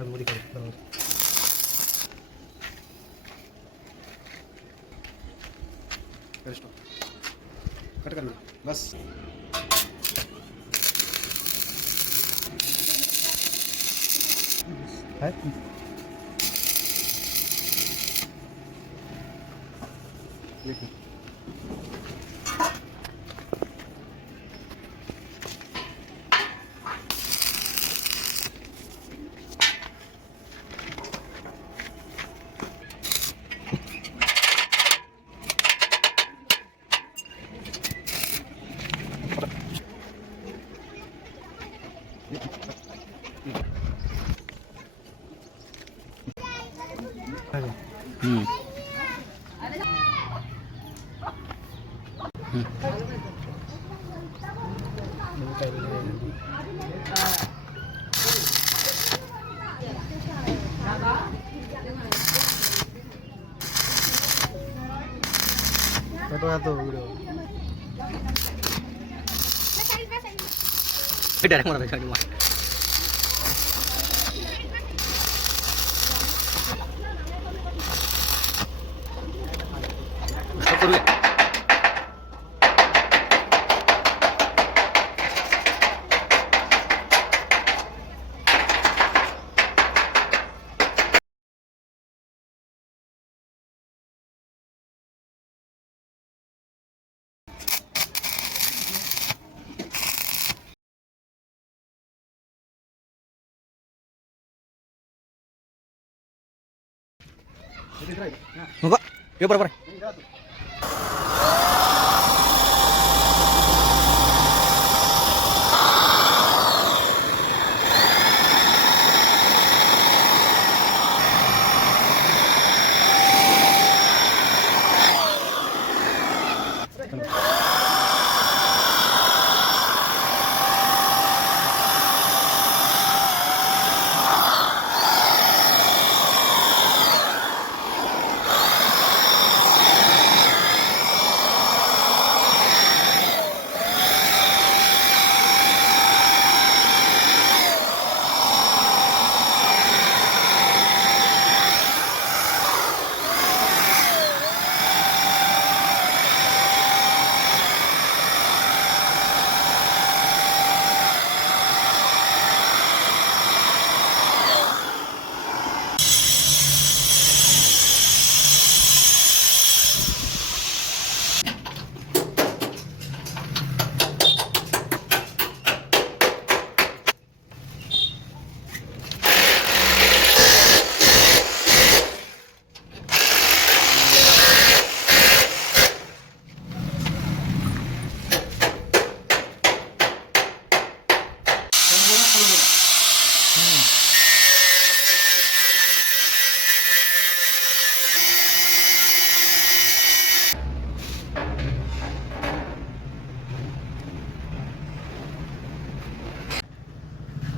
रंगोली कर बरोबर. कट करना बस. है तो वीडियो डायरेक्ट मारा था मार Enggak, yuk pare.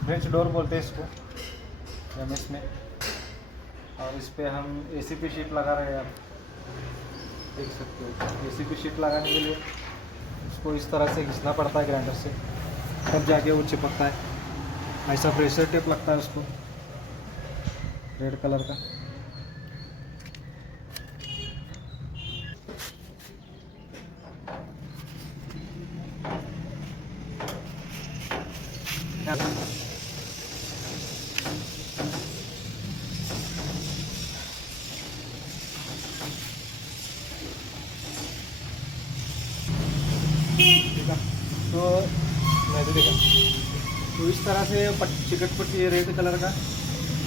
French door बोलते हैं इसको एमएस में. और इस पे हम एसीपी शीट लगा रहे हैं. आप देख सकते हो एसीपी शीट लगाने के लिए इसको इस तरह से घिसना पड़ता है ग्राइंडर से, तब जाके वो चिपकता है. ऐसा प्रेशर टेप लगता है उसको रेड कलर का. तो मैं भी देखा तो इस तरह से चिकट पट्टी रेड कलर का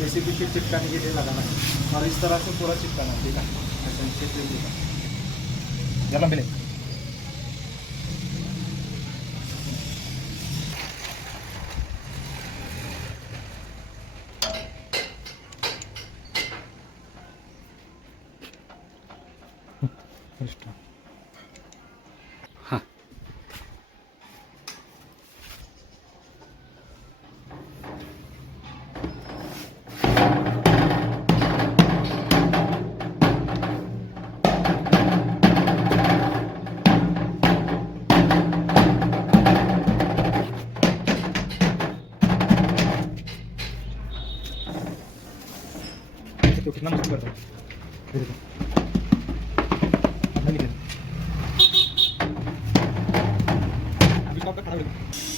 एसीपी शीट चिपकाने के लिए लगाना है और इस तरह से पूरा चिपकाना. ठीक है चलो मिले. हाँ कितना मस्त करता है। ये देखो अंदर निकले अभी स्टॉक का खड़ा हो गया।